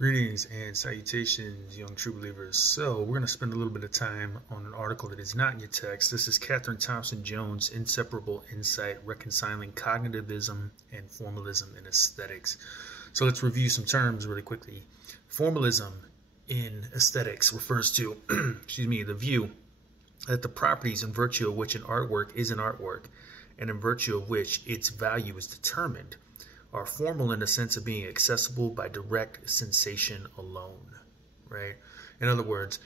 Greetings and salutations, young true believers. So, we're going to spend a little bit of time on an article that is not in your text. This is Katherine Thomson-Jones' Inseparable Insight Reconciling Cognitivism and Formalism in Aesthetics. So, let's review some terms really quickly. Formalism in aesthetics refers to, the view that the properties in virtue of which an artwork is an artwork and in virtue of which its value is determined are formal in the sense of being accessible by direct sensation alone, right? In other words,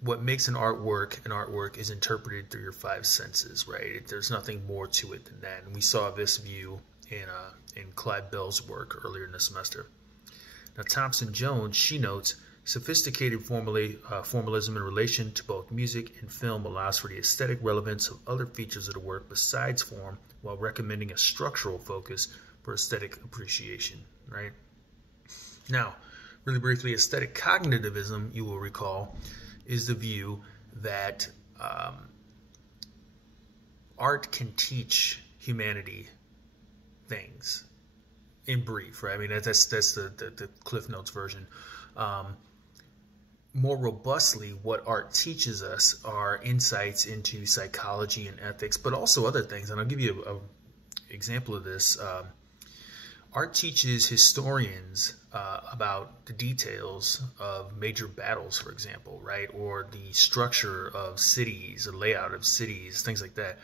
what makes an artwork is interpreted through your five senses, right? There's nothing more to it than that. And we saw this view in Clive Bell's work earlier in the semester. Now, Thomson-Jones, she notes, sophisticated formalism in relation to both music and film allows for the aesthetic relevance of other features of the work besides form, while recommending a structural focus for aesthetic appreciation, right? Now, really briefly, aesthetic cognitivism, you will recall, is the view that art can teach humanity things. In brief, right? I mean, that's the Cliff Notes version. More robustly, what art teaches us are insights into psychology and ethics, but also other things. And I'll give you an example of this. Art teaches historians about the details of major battles, for example, right? Or the structure of cities, the layout of cities, things like that.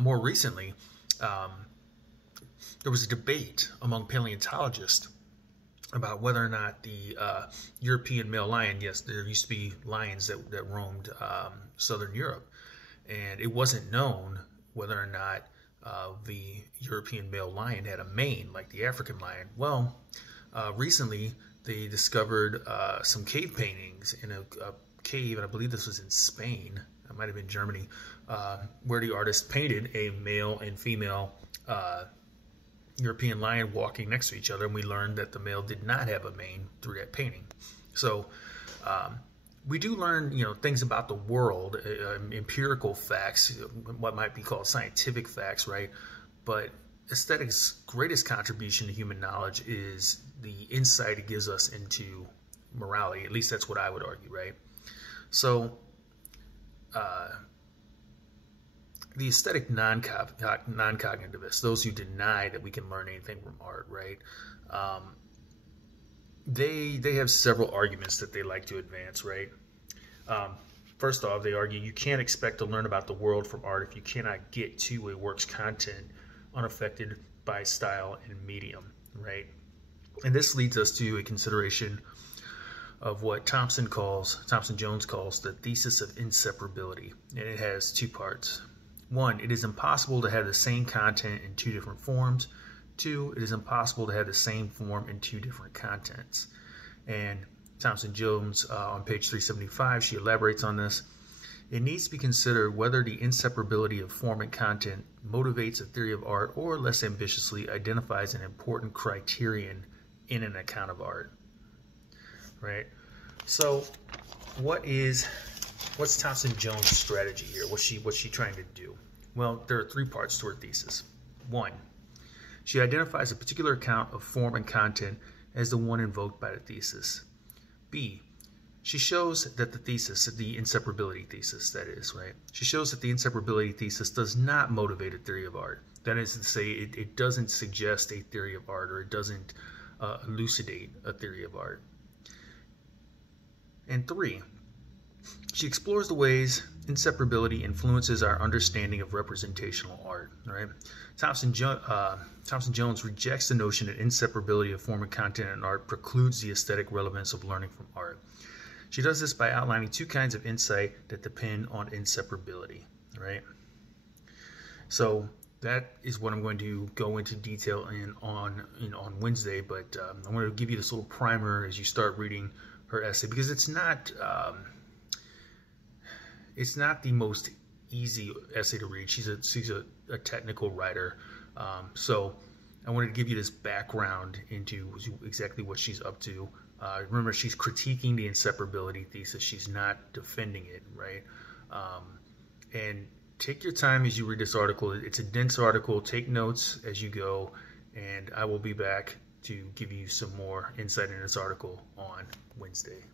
More recently, there was a debate among paleontologists about whether or not the European male lion, yes, there used to be lions that roamed southern Europe, and it wasn't known whether or not the European male lion had a mane like the African lion. Well, recently they discovered some cave paintings in a cave, and I believe this was in Spain, it might have been Germany, where the artist painted a male and female European lion walking next to each other, and we learned that the male did not have a mane through that painting. So we do learn, things about the world, empirical facts, what might be called scientific facts, right? But aesthetics' greatest contribution to human knowledge is the insight it gives us into morality. At least that's what I would argue, right? So the aesthetic non-cognitivists, those who deny that we can learn anything from art, right? They have several arguments that they like to advance, right? First off, they argue you can't expect to learn about the world from art if you cannot get to a work's content unaffected by style and medium, right? And this leads us to a consideration of what Thomson-Jones calls the thesis of inseparability, and it has two parts. One, it is impossible to have the same content in two different forms. Two, it is impossible to have the same form in two different contents. And Thomson-Jones, on page 375, she elaborates on this. It needs to be considered whether the inseparability of form and content motivates a theory of art or, less ambitiously, identifies an important criterion in an account of art. Right? So, what's Thomson-Jones' strategy here? What's she trying to do? Well, there are three parts to her thesis. One, she identifies a particular account of form and content as the one invoked by the thesis. B, she shows that the inseparability thesis, that is, right? She shows that the inseparability thesis does not motivate a theory of art. That is to say, it doesn't suggest a theory of art, or it doesn't elucidate a theory of art. And three, she explores the ways inseparability influences our understanding of representational art. Right? Thomson-Jones rejects the notion that inseparability of form and content in art precludes the aesthetic relevance of learning from art. She does this by outlining two kinds of insight that depend on inseparability. Right? So that is what I'm going to go into detail on Wednesday. But I'm going to give you this little primer as you start reading her essay, because it's not the most easy essay to read. She's a technical writer, so I wanted to give you this background into exactly what she's up to. Remember, she's critiquing the inseparability thesis. She's not defending it, right? And take your time as you read this article. It's a dense article. Take notes as you go, and I will be back to give you some more insight in this article on on Wednesday.